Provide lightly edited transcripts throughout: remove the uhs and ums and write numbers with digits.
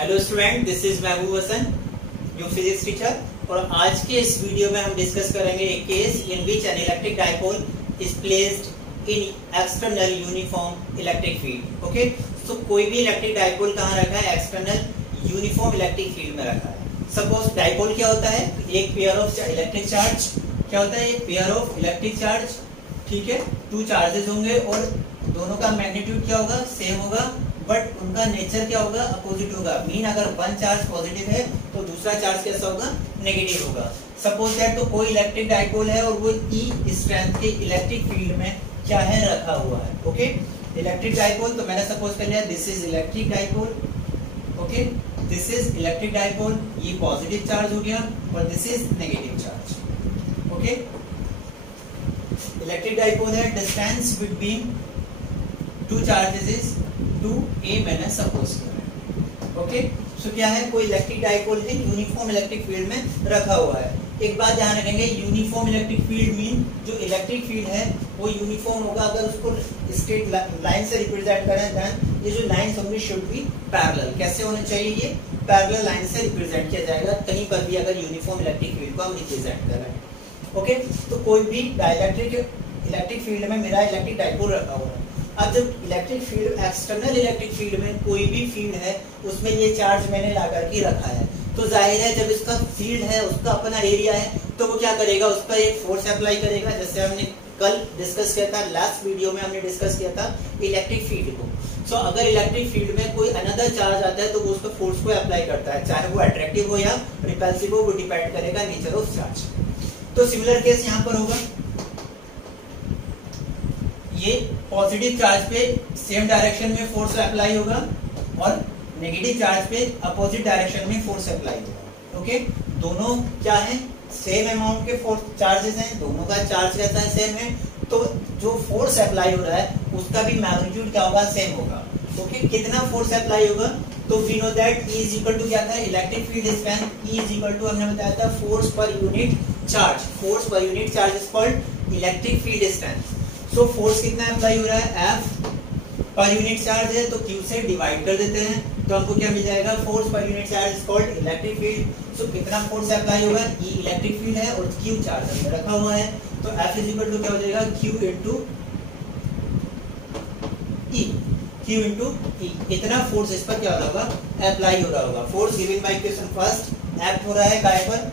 Hello student, this is Mehboob Hasan, your physics teacher. और आज के इस वीडियो में हम डिस्कस करेंगे एक case in which an electric dipole is placed in external uniform electric field. Okay, तो कोई भी इलेक्ट्रिक डाइपोल कहाँ रखा है? एक्सटर्नल यूनिफॉर्म इलेक्ट्रिक फील्ड में रखा है। सपोज डाइपोल क्या होता है? एक पेयर ऑफ इलेक्ट्रिक चार्ज। क्या होता है? एक पेयर ऑफ इलेक्ट्रिक चार्ज, ठीक है। टू चार्जेस होंगे और दोनों का मैग्नीट्यूड क्या होगा? सेम होगा, बट उनका नेचर क्या होगा? अपोजिट होगा। मीन अगर वन चार्ज पॉजिटिव है तो दूसरा चार्ज कैसा होगा? नेगेटिव होगा। सपोज दैट तो कोई इलेक्ट्रिक डाइपोल है और वो ई स्ट्रेंथ के इलेक्ट्रिक फील्ड में क्या है? रखा हुआ है। ओके, इलेक्ट्रिक डाइपोल, तो मैंने सपोज कर लिया this is electric dipole. Okay, this is electric dipole, ये पॉजिटिव चार्ज हो गया और this is negative charge. Okay, electric dipole है, distance between two charges is 2a मैंने सपोज किया। ओके, सो क्या है? कोई इलेक्ट्रिक डाइपोल है, यूनिफॉर्म इलेक्ट्रिक फील्ड में रखा हुआ है। एक बात ध्यान रखेंगे, यूनिफॉर्म इलेक्ट्रिक फील्ड मीन जो इलेक्ट्रिक फील्ड है वो यूनिफॉर्म होगा। अगर उसको स्ट्रेट लाइन से रिप्रेजेंट करें देन ये जो लाइंस होंगी शुड बी पैरेलल। कैसे होने चाहिए? ये पैरेलल लाइन से रिप्रेजेंट किया जाएगा कहीं पर भी अगर यूनिफॉर्म इलेक्ट्रिक फील्ड को हम रिप्रेजेंट कर रहे हैं। ओके, तो कोई भी इलेक्ट्रिक फील्ड में मेरा इलेक्ट्रिक डाइपोल रखा हुआ है। अब जब electric field, external electric field में कोई भी फील्ड है उसमें ये चार्ज मैंने ला करके रखा है, तो जाहिर है जब इसका फील्ड है, उसका अपना एरिया है, तो वो क्या करेगा? उस पर एक फोर्स अप्लाई करेगा। जैसे हमने कल डिस्कस किया था, लास्ट वीडियो में हमने डिस्कस किया था इलेक्ट्रिक फील्ड को। सो अगर इलेक्ट्रिक फील्ड में कोई अनदर चार्ज आता है तो वो उस पर फोर्स को अप्लाई करता है, चाहे वो अट्रैक्टिव हो या रिपल्सिव हो, वो डिपेंड करेगा नेचर ऑफ चार्ज। तो सिमिलर केस यहाँ पर होगा। ये पॉजिटिव चार्ज पे सेम डायरेक्शन में फोर्स अप्लाई होगा और नेगेटिव चार्ज पे अपोजिट डायरेक्शन में फोर्स अप्लाई होगा। ओके, दोनों क्या है? सेम अमाउंट के फोर्स चार्जेस हैं, दोनों का चार्ज कैसा है? सेम है, तो जो फोर्स अप्लाई हो रहा है उसका भी मैग्नीट्यूड क्या होगा? सेम होगा। ओके, कितना फोर्स अप्लाई होगा? तो we know that E is equal to क्या था? Electric field strength E is equal to हमने बताया था force per unit charge. Force per unit charge is called electric field strength. So force कितना apply हो रहा है? F पर यूनिट चार्ज है तो Q से डिवाइड कर देते हैं तो हमको क्या मिल जाएगा? Force per unit charge is called electric field. So कितना फोर्स अप्लाई होगा? E इलेक्ट्रिक फील्ड है और Q चार्ज हमने रखा हुआ है, तो F इज इक्वल टू क्या हो जाएगा? Q into E। Q into E, इतना फोर्स इस पर क्या हो रहा होगा? अप्लाई हो रहा होगा। Force given by equation first, act हो रहा है काय पर?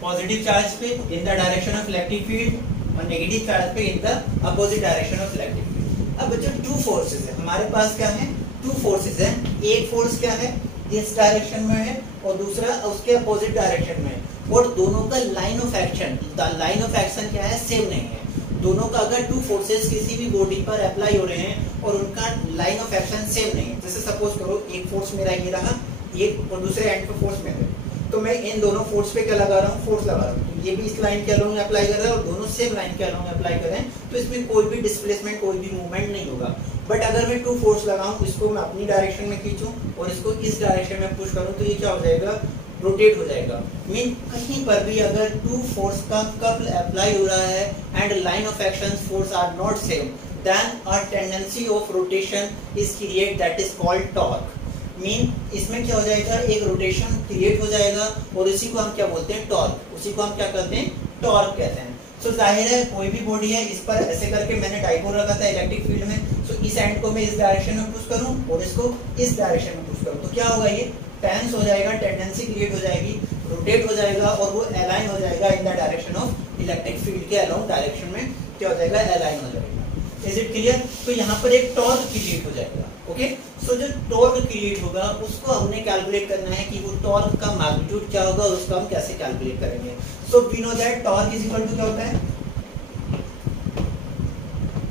पॉजिटिव चार्ज पे in the direction of electric field और नेगेटिव चार्ज पे in the opposite direction of electric field. अब बच्चों टू फोर्सेस है हमारे पास, क्या है? टू फोर्सेस है। एक फोर्स क्या है? इस डायरेक्शन में है और दूसरा उसके अपोजिट डायरेक्शन में, और दोनों का line of action, the line of action क्या है? सेम नहीं है। दोनों का अगर टू फोर्सेस किसी भी बॉडी पर अप्लाई हो रहे हैं और उनका लाइन ऑफ एक्शन सेम नहीं है, जैसे सपोज करो एक फोर्स मेरा ये रहा, ये और दूसरे एंड पे फोर्स मेरा, तो मैं इन दोनों फोर्स पे क्या लगा रहा हूँ? फोर्स लगा रहा हूँ। तो ये भी इस लाइन के अलोंग अप्लाई कर रहा है और दोनों सेम लाइन के अलोंग अप्लाई कर रहे हैं, तो इसमें कोई भी डिस्प्लेसमेंट, कोई भी मूवमेंट नहीं होगा। बट अगर मैं टू फोर्स लगाऊं, इसको मैं अपनी डायरेक्शन में खींचूं और इसको इस डायरेक्शन में पुश करूं, तो ये क्या हो जाएगा? रोटेट हो जाएगा। मीन कहीं पर भी अगर टू फोर्स का कपल अप्लाई हो रहा है and line of action force are not same, then a tendency of rotation is create, that is called torque. Mean इसमें क्या हो जाएगा? एक रोटेशन क्रिएट हो जाएगा और इसी को हम क्या बोलते हैं? टॉर्क। उसी को हम क्या कहते हैं? टॉर्क कहते हैं। सो जाहिर है कोई भी बॉडी है, इस पर ऐसे करके मैंने डाइपोल रखा था इलेक्ट्रिक फील्ड में, सो इस एंड को मैं इस डायरेक्शन में पुश करूं और इसको इस डायरेक्शन में पुश करूं, तो क्या होगा? ये टेंस हो जाएगा, टेंडेंसी क्रिएट हो जाएगी, रोटेट हो जाएगा और वो अलाइन हो जाएगा in the direction of electric field के अलोंग डायरेक्शन में क्या हो जाएगा? अलाइन हो जाएगा। Is it clear? तो यहाँ पर एक टॉर्क क्रिएट हो जाएगा। ओके, सो जो टॉर्क क्रिएट होगा उसको हमने कैलकुलेट करना है कि वो टॉर्क का मैग्नीट्यूड क्या होगा, उसको हम कैसे कैलकुलेट करेंगे। So we know that torque is equal to क्या होता है?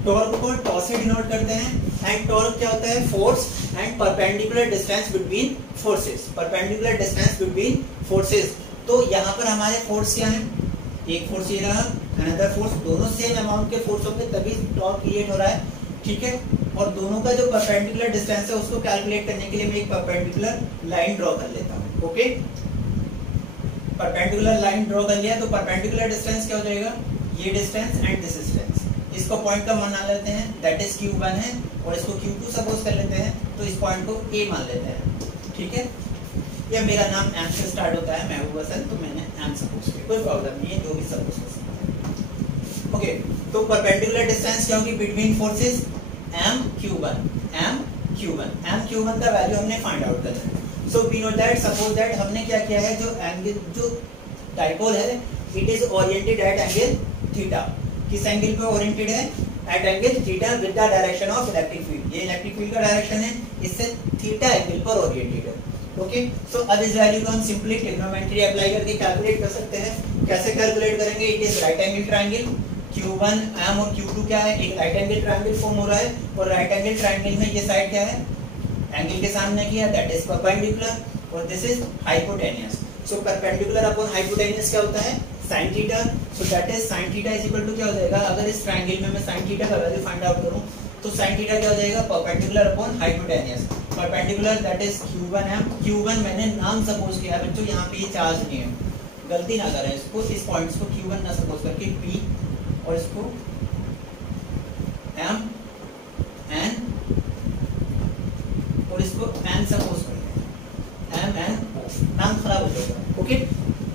टॉर्क को टॉ से डिनोट करते हैं एंड टॉर्क क्या होता है? Force and perpendicular distance between forces. Perpendicular distance between forces, तो यहाँ पर हमारे फोर्स क्या है? एक फोर्स ये रहा, अनदर फोर्स, दोनों सेम अमाउंट के फोर्स होंगे तभी टॉर्क क्रिएट हो रहा है, ठीक है। और दोनों का जो परपेंडिकुलर डिस्टेंस है उसको कैलकुलेट करने के लिए मैं एक परपेंडिकुलर लाइन ड्रॉ कर लेता हूँ। ओके, परपेंडिकुलर लाइन ड्रॉ कर लिया तो परपेंडिकुलर डिस्टेंस क्या हो जाएगा? ये डिस्टेंस एंड दिस डिस्टेंस। इसको पॉइंट का मान लेते हैं, दैट इज Q1 है, और इसको Q2 सपोज कर लेते हैं, तो इस पॉइंट को A मान लेते हैं। ठीक है, या मेरा नाम एम से स्टार्ट होता है, महबूब हसन, तो मैंने एम सपोज किया, कोई प्रॉब्लम नहीं है, जो भी सपोज कर सकते हैं। ओके, तो परपेंडिकुलर डिस्टेंस क्या होगी between forces, M Q one, M Q one, M Q one का वैल्यू हमने फाइंड आउट करना है। So we know that, suppose that हमने क्या किया है, जो एंगल, जो डाइपोल है, it is oriented at angle theta. किस एंगल पे ओरिएंटेड है, at angle theta with the direction of electric field. ये इलेक्ट्रिक फील्ड का डायरेक्शन है, इससे थीटा एंगल पर ओरिएंटेड है। ओके, सो अब इस वैल्यू को हम सिंपली ट्रिग्नोमेट्री अप्लाई करके कैलकुलेट कर सकते हैं। कैसे कैलकुलेट करेंगे, it is right angle triangle, Q1 M और Q2 क्या है, एक राइट एंगल ट्रायंगल फॉर्म हो रहा है, और राइट एंगल ट्रायंगल में ये साइड क्या है, एंगल के सामने की है, दैट इज परपेंडिकुलर, और this is hypotenuse. So perpendicular upon hypotenuse क्या होता है, sin theta. So that is sin theta is equal to क्या हो जाएगा, अगर इस ट्रायंगल में मैं sin थीटा का वैल्यू फाइंड आउट करूं तो sin थीटा क्या हो जाएगा, perpendicular upon hypotenuse. Perpendicular that is Q1 M, Q1 मैंने नाम सपोज किया है बच्चों, यहाँ पे ये चार्ज नहीं है, गलती ना करें इसको, इस पॉइंट्स को Q1 ना सपोज करके P, और इसको M N, और इसको N सपोज करेंगे, M N O, नाम खराब हो जाएगा। ओके,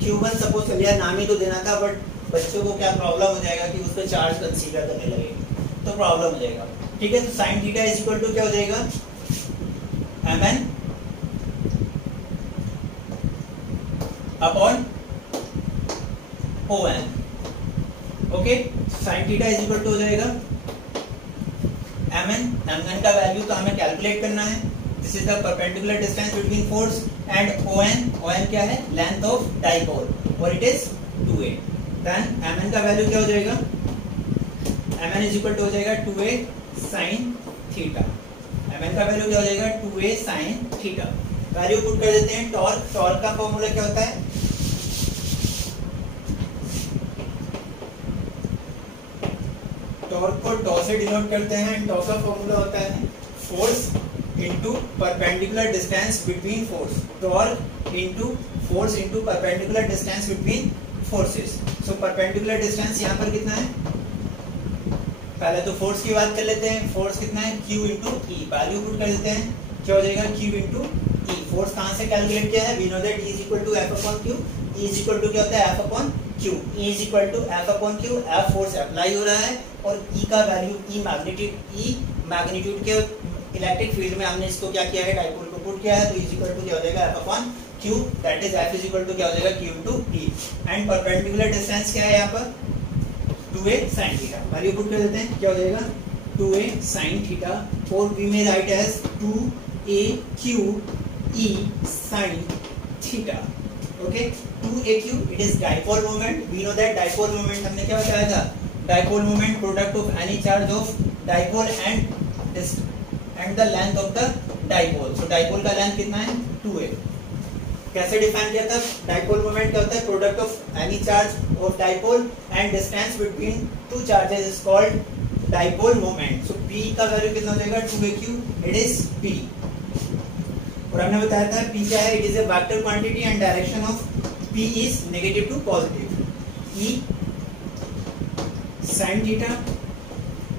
Q1 सपोज कर लिया, नाम ही तो देना था, बट बच्चों को क्या प्रॉब्लम हो जाएगा कि उस पर चार्ज कंसीडर करने लगेगा, तो प्रॉब्लम हो जाएगा। ठीक है, तो sin theta is equal to क्या हो जाएगा, mn upon on। Okay, sin theta is equal to हो जाएगा mn का वैल्यू तो हमें कैलकुलेट करना है, this is the perpendicular distance between force, and on क्या है, लेंथ ऑफ डाइपोल, और it is 2a। Then mn का वैल्यू क्या हो जाएगा, mn इज इक्वल टू हो जाएगा 2a sin थीटा। mn का वैल्यू क्या हो जाएगा, 2a sin theta. Value put कर देते हैं। टॉर्क, टॉर्क का फॉर्मूला क्या होता है, टॉर्क को टॉ से डिनोट करते हैं, टॉ का फॉर्मूला होता है force into perpendicular distance between force, torque into force into perpendicular distance between forces. So perpendicular distance यहाँ पर कितना है, पहले तो फोर्स की बात कर लेते हैं, फोर्स कितना है, Q इंटू ई, वैल्यू पुट कर देते हैं, क्या हो जाएगा, Q इंटू ई। फोर्स कहाँ से कैलकुलेट किया है, we know that E is equal to F upon Q, E is equal to क्या होता है, F upon Q, E is equal to F upon Q, F force apply हो रहा है, और E का वैल्यू, E मैग्नीट्यूड के electric field में हमने इसको क्या किया है, डाइपोल को पुट किया है, तो E इज इक्वल टू क्या हो जाएगा, F upon Q, that is F is equal to क्या हो जाएगा, Q into E। And perpendicular distance क्या है यहाँ पर, 2a sin theta, value put कर देते हैं, क्या हो जाएगा, 2a sin थीटा, और we may write as 2aq e sin theta. Okay, 2aq it is dipole moment, we know that dipole moment हमने क्या बताया था, dipole moment product of any charge of dipole and the length of the dipole. So dipole का length कितना है, 2a। कैसे define किया था, डाइपोल मोमेंट क्या होता है, product of any charge of dipole and distance between two charges is called dipole moment. So p का वैल्यू कितना हो जाएगा, 2aq, इट इज p। और हमने बताया था p क्या है, it is a vector quantity and direction of p is negative to positive. e sin theta,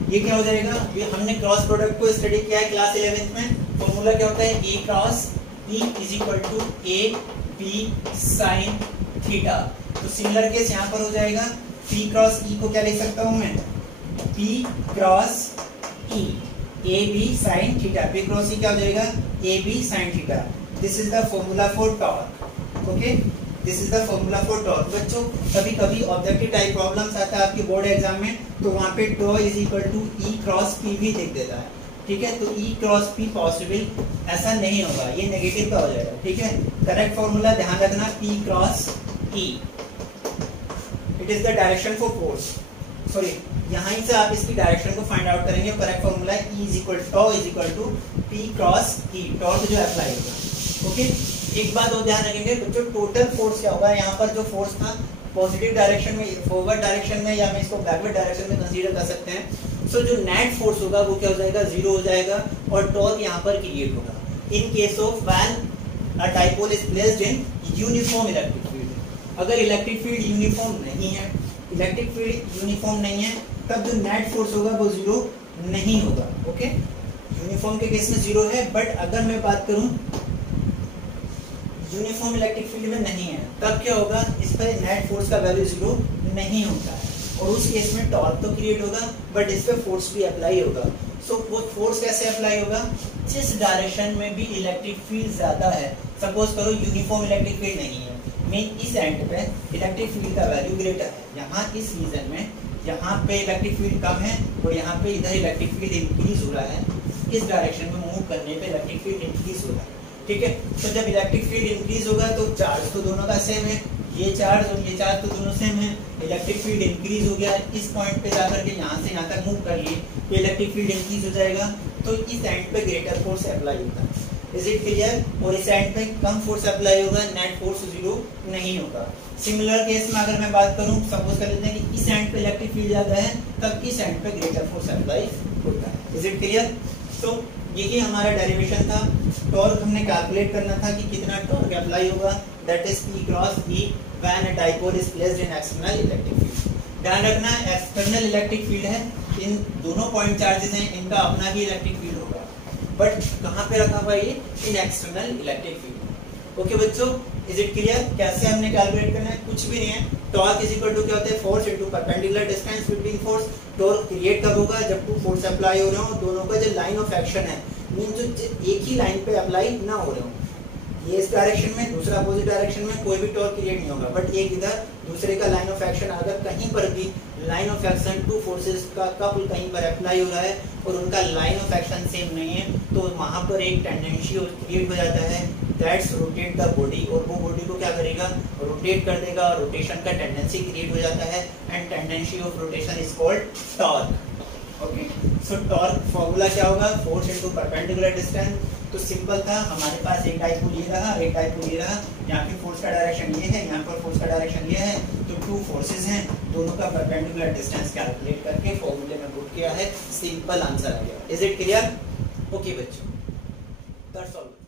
ये क्या हो जाएगा, ये हमने क्रॉस प्रोडक्ट को स्टडी किया है क्लास 11th में, फॉर्मूला क्या होता है, a cross E is equal to a p sin theta. तो सिमिलर केस यहाँ पर हो जाएगा, p क्रॉस e को क्या लिख सकता हूँ मैं, p cross e, a b sin theta, p cross e क्या हो जाएगा, a b sin theta. This is the formula for torque. Okay, this is the formula for torque. बच्चों कभी कभी ऑब्जेक्टिव टाइप प्रॉब्लम्स आता है आपके बोर्ड एग्जाम में, तो वहाँ पे tau is equal to e cross p भी लिख देता है। ठीक है, तो E क्रॉस P पॉसिबल ऐसा नहीं होगा, ये नेगेटिव का हो जाएगा। ठीक है, करेक्ट फॉर्मूला ध्यान रखना, P cross E, it is the direction for force. Sorry, यहाँ से आप इसकी डायरेक्शन को फाइंड आउट करेंगे। करेक्ट फॉर्मूला है E is equal to P cross E, torque जो अप्लाई होगा। ओके, एक बात और ध्यान रखेंगे बच्चों, टोटल फोर्स क्या होगा, यहाँ पर जो फोर्स था पॉजिटिव डायरेक्शन में, फॉरवर्ड डायरेक्शन में, या मैं इसको बैकवर्ड डायरेक्शन में कंसीडर कर सकते हैं। सो जो नेट फोर्स होगा वो क्या हो जाएगा, 0 हो जाएगा, और टॉर्क यहाँ पर क्रिएट होगा in case of when a dipole is placed in uniform electric field. अगर इलेक्ट्रिक फील्ड यूनिफॉर्म नहीं है, इलेक्ट्रिक फील्ड यूनिफॉर्म नहीं है, तब जो नेट फोर्स होगा वो 0 नहीं होगा। ओके, यूनिफॉर्म के केस में 0 है, बट अगर मैं बात करूं यूनिफॉर्म इलेक्ट्रिक फील्ड में नहीं है, तब क्या होगा, इस पर नेट फोर्स का वैल्यू 0 नहीं होता है, और उस केस में टॉर्क तो क्रिएट होगा बट इस पे फोर्स भी अप्लाई होगा। सो वो फोर्स कैसे अप्लाई होगा, जिस डायरेक्शन में भी इलेक्ट्रिक फील्ड ज्यादा है, सपोज करो यूनिफॉर्म इलेक्ट्रिक फील्ड नहीं है, मीन इस एंड पे इलेक्ट्रिक फील्ड का वैल्यू ग्रेटर है, यहाँ इस रीजन में यहाँ पे इलेक्ट्रिक फील्ड कम है और यहाँ पे इधर इलेक्ट्रिक फील्ड इंक्रीज हो रहा है, इस डायरेक्शन में मूव करने पे इलेक्ट्रिक फील्ड इंक्रीज हो रहा है, ठीक है। तो जब इलेक्ट्रिक फील्ड इंक्रीज होगा तो चार्ज तो दोनों का सेम है, ये चार्ज और ये चार्ज तो दोनों सेम है, इलेक्ट्रिक फील्ड इंक्रीज हो गया, इस पॉइंट पे जाकर के यहाँ से यहाँ तक मूव कर लिए तो इलेक्ट्रिक फील्ड इंक्रीज हो जाएगा, तो इस एंड पे ग्रेटर फोर्स अप्लाई होता है। Is it clear? और इस एंड पे कम फोर्स अप्लाई होगा, नेट फोर्स 0 नहीं होगा। सिमिलर केस में अगर मैं बात करूं, सपोज कर लेते हैं कि इस एंड पे इलेक्ट्रिक फील्ड ज्यादा है, तब इस एंड पे ग्रेटर फोर्स अप्लाई होता है। Is it clear? तो यही हमारा डेरिवेशन था। टॉर्क हमने कैलकुलेट करना था कि कितना टॉर्क अप्लाई होगा, that is P cross E when a dipole is placed in external electric field. ध्यान रखना, एक्सटर्नल इलेक्ट्रिक फील्ड है, इन दोनों पॉइंट चार्जेस हैं, इनका अपना ही इलेक्ट्रिक फील्ड होगा, बट कहाँ पे रखा हुआ ये, इन एक्सटर्नल इलेक्ट्रिक फील्ड। ओके बच्चों, इज इट क्लियर? कैसे हमने कैलकुलेट करना है, कुछ भी नहीं है, टॉर्क इज इक्वल टू क्या होता है, force into perpendicular distance between force. Torque create कब होगा, जब टू फोर्स अप्लाई हो रहे हो, दोनों का जो लाइन ऑफ एक्शन है, मीन जो एक ही लाइन पे अप्लाई ना हो रहे हो, ये इस डायरेक्शन में, दूसरा अपोजिट डायरेक्शन में, कोई भी टॉर्क क्रिएट नहीं होगा, बट एक इधर दूसरे का लाइन ऑफ एक्शन, अगर कहीं पर भी line of action two forces का कपल कहीं पर अप्लाई हो रहा है और उनका लाइन ऑफ एक्शन सेम नहीं है, तो वहां पर एक टेंडेंसी क्रिएट हो जाता है, दैट्स रोटेट द बॉडी, और वो बॉडी को क्या करेगा, रोटेट कर देगा, रोटेशन का टेंडेंसी क्रिएट हो जाता है, and tendency of rotation is called torque. Okay, so torque formula क्या होगा, फोर्स इनटू परपेंडिकुलर डिस्टेंस। तो सिंपल था, हमारे पास एक डाइपोल ये रहा, एक डाइपोल ये रहा, यहाँ पे फोर्स का डायरेक्शन ये है, यहाँ पर फोर्स का डायरेक्शन ये है, तो टू फोर्सेस हैं, दोनों का परपेंडिकुलर डिस्टेंस कैलकुलेट करके फॉर्मूले में पुट किया है, सिंपल आंसर आ गया। Is it clear? ओके बच्चों, दैट्स ऑल।